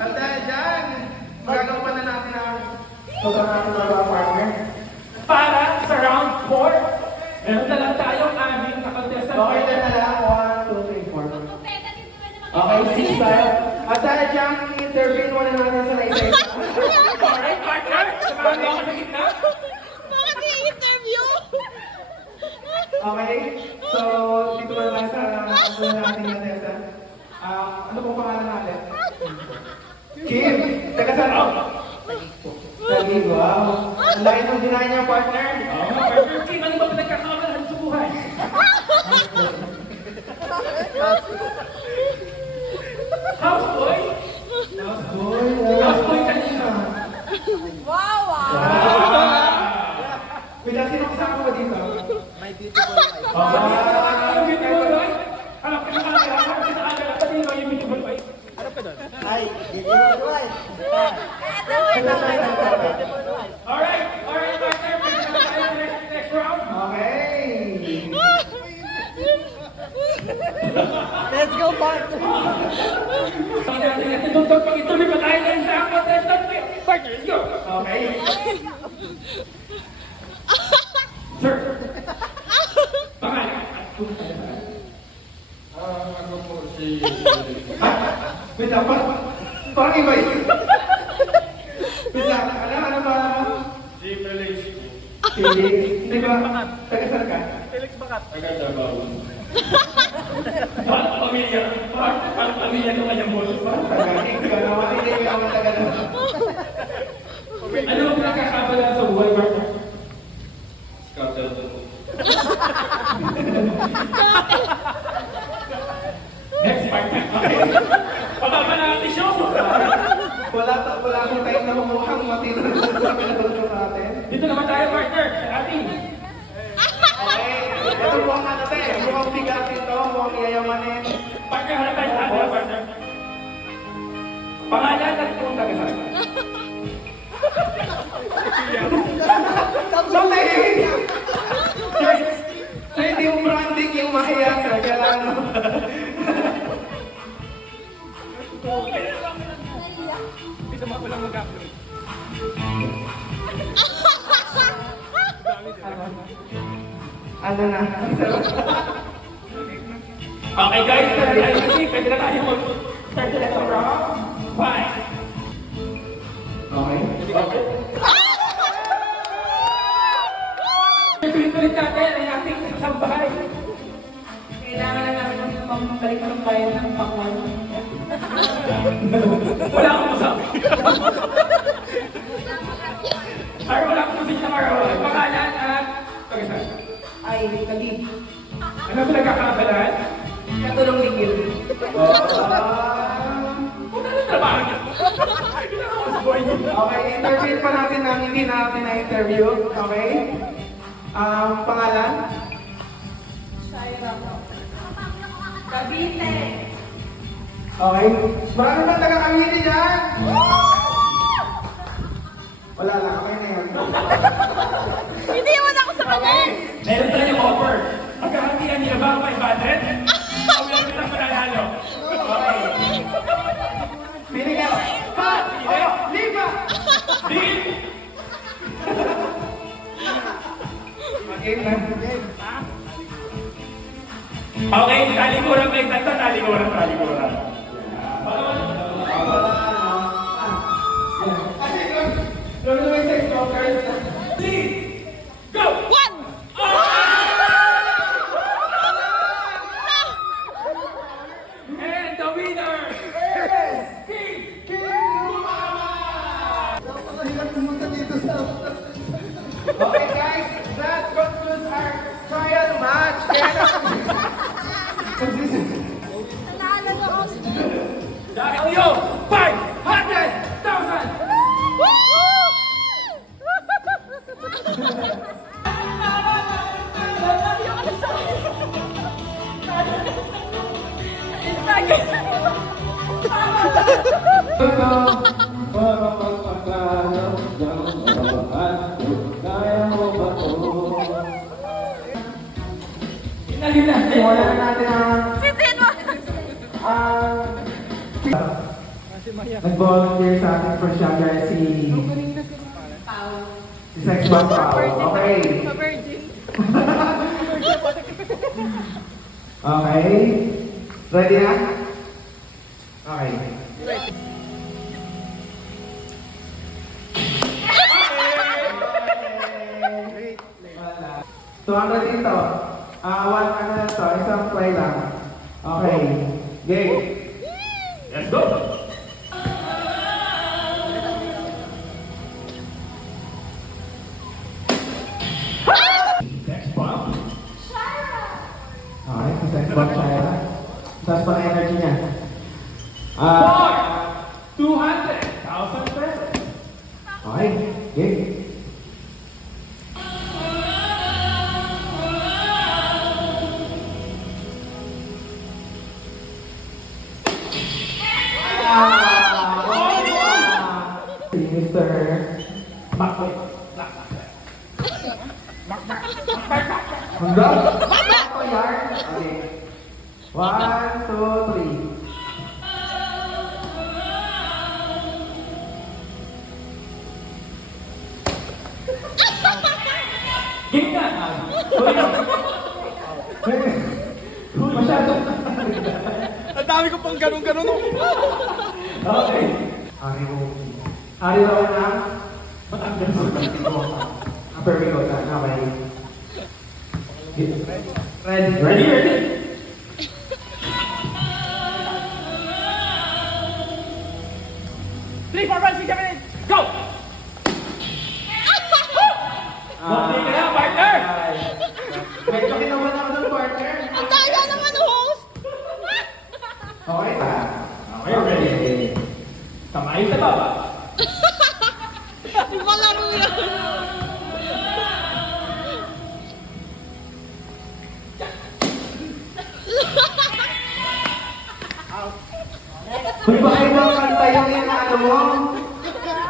At dahil dyan, magagawa na natin ang pagkakatawa partner. Para sa round 4, meron na lang tayong aming nakatesta. Okay na lang. 1, 2, 3, 4. Okay, 6 tayo. At dahil dyan, intervene muna natin sa isa-isa. Alright, partner. Samahan mo ako sa gitna. Bakit i-interview? Okay, so dito na lang sa muna natin yung testa. Ano pong pangalan natin? Kim! Taga saan ako? Tagig, wow. Ang laki nung dinahin niya, partner. Partner Kim, ano ba pinagkakamalan sa buhay? Houseboy? Houseboy kanina. Wow, wow. Kuya, sino kasama ko dito? My beautiful wife. Yung beautiful wife? Alam ko sa kanila, pati yung beautiful wife. Hi, beautiful wife. Alright, partner. Pwede na tayo next round. Okay. Let's go, partner. Pag ituloy pa tayo na isang contestant, partner, let's go. Okay. Sir. Pangalan. Ako po si... Wait lang, parang iba yun. Wait lang, ano ba? Si Felix po. Felix. Hindi ba? Taga saan ka? Taga Davao. Parang pamilya ng kanyang boss. Taga-ig ka naman. Hindi ka naman taga na. Ano ang nakakabala sa buhay, partner? Scouter po. Next, partner. Pababa na natin show. Wala akong time na mamuhang matino sa pinagulto natin. Dito naman tayo, partner. Ate. Okay. Ito mukhang ano tayo. Mukhang bigatin to. Mukhang yayamanin. Partner, harap tayo sa atin, partner. Pangalan at kung taga saan. So, nahihiya. So, hindi yung branding yung mahiya. Kaya ano. Dito mga walang mag-upload. Ano na? Okay guys, pwede na tayo mag-start na sa round 5. Okay. Pilit-pilit natin ang ating isang bahay. Kailangan na namin pambalik ng bayan ng pakwan. Wala akong masabi. Ay, wala akong masabi na marawal. Pangalan at pag-asal. Ay, kalib. Ano pinagkakabalan? Katulong ni Gil. Kung ano trabaho niya? Boy. Okay, interview pa natin ang hindi natin na-interview. Okay? Pangalan? Cavite. Okay. Marami na taga-Cavite dyan? Wala lang, okay na yun. Hindi naman ako sa kanya. Meron tayong offer. Magkakantihan niya ba ang 500? O meron kitang pananalo? Okay. Pili ka. Pa! Oh, lima! Deal! Game na. Okay, talikuran may kanta, talikuran. Lolo may sex talkers. Go! One! And the winner is King! wala na natin ang... Sitin mo! Nag-volunteer sa ating first shopper si... Si Sex Bomb Pao. Okay. Virgin. Okay. Ready na? Okay. Wala. So, ang ready ito. One ano lang to. Isang try lang. Okay. Game. Let's go! Next bomb. Okay, si Sex Bomb Shira. Taas pa na energy niya. 200,000 pesos. Okay, game. Si Mr. Bakit? Hanggang? Ako yan. Okay. 1, 2, 3. Gina! Masyado. Ang dami ko pang ganun-ganun. Okay. Ari mo. Ari raw na. Matanggal sa perfect ko na. Okay. Ready? Ready, ready? Three, four, five, six, seven, eight, go! Konti ka na, partner! Medyo kinawan ako ng partner. Ang daya naman host! Okay ba? Okay, ready. Kamay sa baba. Di ba laro yan? Hindi ba kayo bang kanta yung inaano mo?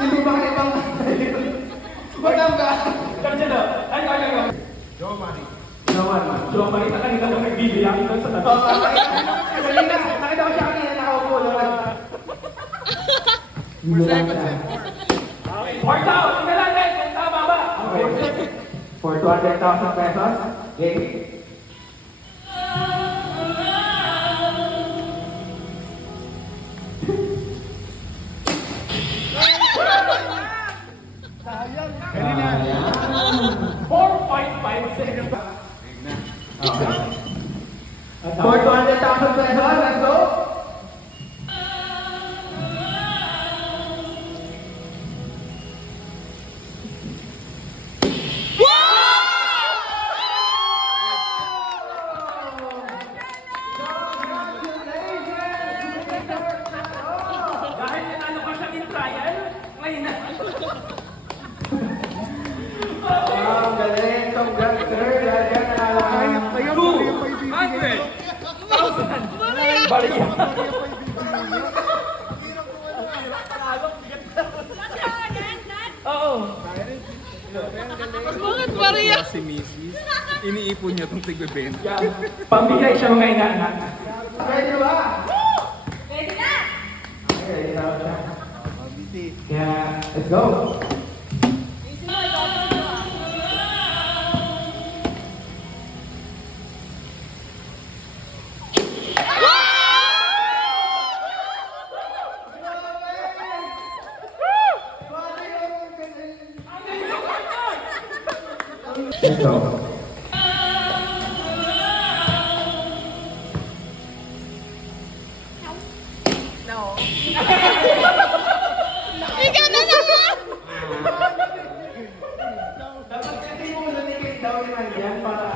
Hindi ba kayo bang kanta yun? Ba't ba? Come dyan na. Ay. Naman. So, makita kanina nung nagbibilang doon sa tabi. Kanina, nakita ko siya kanina nakaupo naman. Okay, 4,000. Tingnan natin kung tama ba. Okay. For 200,000 pesos. Game. Sayang. 4.5 seconds. Okay. For 200,000 pesos, let's go. Dahil nanalo ka siya in trial, ngayon na. Wow, galing. Congrats, sir. Dahil yan, nanalo ka. 200,000. Balik yan. Oo. Bakit Maria? Si Mrs. Iniipon niya itong tigbe-benta. Yan. Pambigay siya mga inaanak. Ready ba? Ready na! Okay, ready na ako siya. Kaya, let's go. Ayusin mo, ikaw mo. Let's go. Ikaw na naman! Dapat kasi mo nanikin daw yung nandiyan para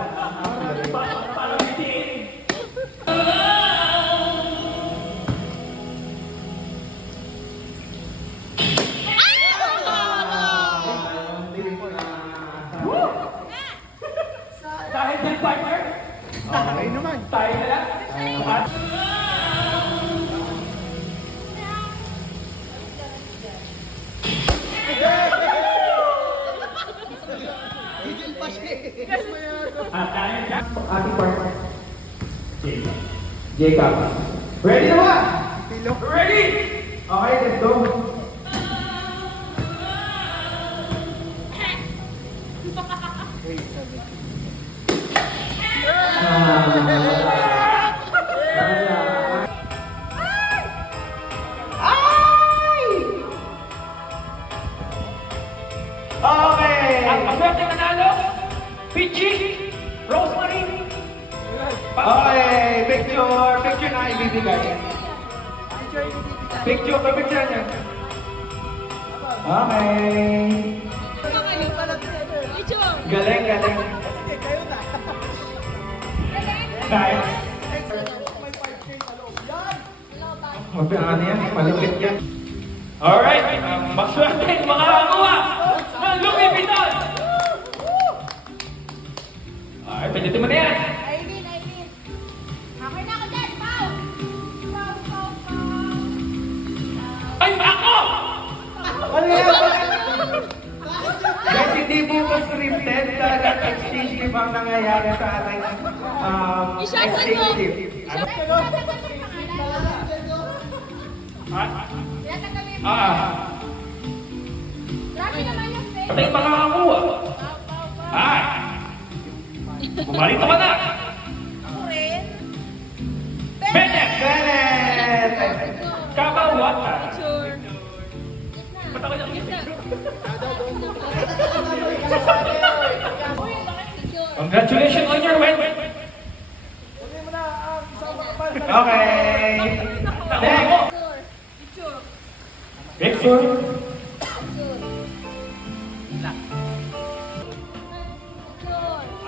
Parang bitiin. Dahil din partner, Okay naman. tayo na lang. At At dahil dyan, Ating partner. Jacob. Ready na ba? Ready? Okay, let's go. Okay! Ang maswerte nanalo, Pichi, Rosemary. Okay, picture na ibibigay. Picture niya. Okay. Picture. Galing. Nice. Ano yan? Malupit yan. Alright, ang maswerte makakakuha ng Louis Vuitton. Alright, pindutin mo na yan. Aileen. Okay na ako dyan. Pau. Ay, ako! Ano yan? Guys, hindi bukas scripted. Talagang exchange gift ang nangyayari sa ating I-shotgun exchange mo. gift. Ano? Grabe naman yung face. Patay makakakuha. Ay! Bumarito ka na! Ako rin. Bennett! Bennett! Kabawata! Picture. Ba't ako yung Picture. Congratulations on your win! Okay. Next. Picture. Victor!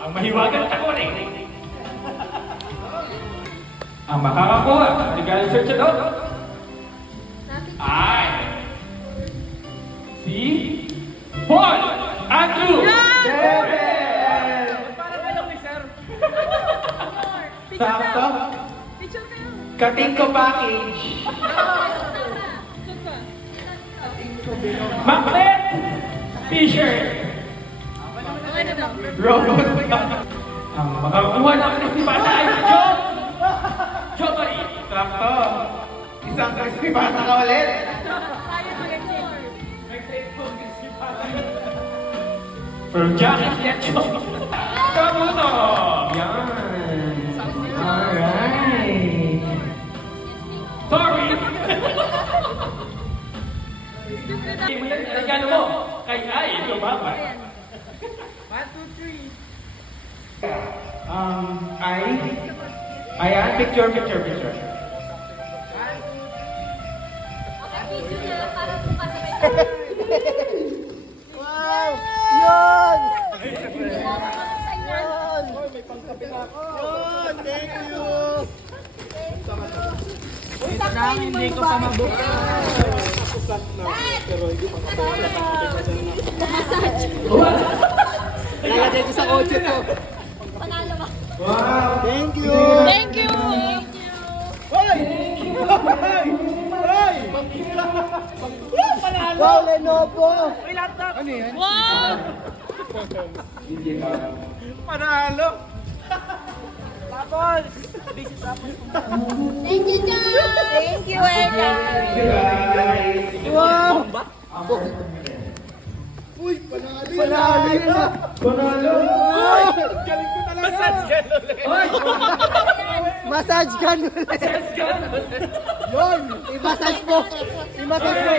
Ang mahiwagang takunin. Ang makakakuha ng regalo search at out ay si Paul Andrew! Bennett! Sakto. Picture kayo. Cutting ko package. Macbeth T-shirt! Robot. Ang makakakuha namin ng sipata ay si John! John Marie! Sakto. Isang crispy pata ka ulit. From Jackie Lecho! Kamuno! Yan! Alright! Sorry! Hindi mo yan regalo mo kay Ay Lumapa. Ayan, picture. Okay, video na para bukas sa may Wow! Yun! Yun! May pangkape na ako. Yun! Thank you! Hindi ko pa mabukas. Pero hindi pa Massage. Lalagay ko sa kotse to. Panalo ba? Wow. Thank you! Thank you! Hoy! Hoy! Hoy! Wow, Lenovo! Wow! Panalo! Thank you, John! Thank you, Eka! Thank you, guys. Wow! Uy, panalo yun! Panalo yun! Panalo. Galing ko talaga! Massage gun ulit! Yun! I-massage mo! I-massage mo!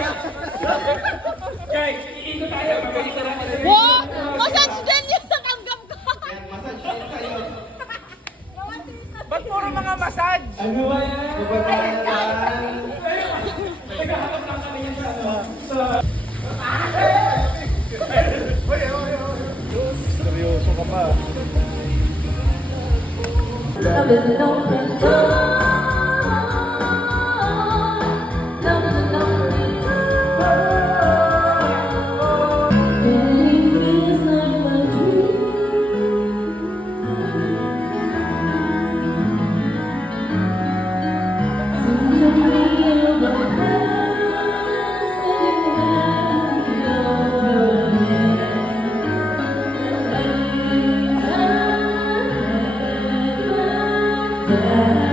Guys, iikot tayo. Mabalik na natin. Wow! Massage din yung natanggap ko! Ba't puro mga massage? Ano ba yan? Seryoso ka pa. Love is an open door. Love is an open door. It feels like my dream. Seems to me of the past that you have your hand.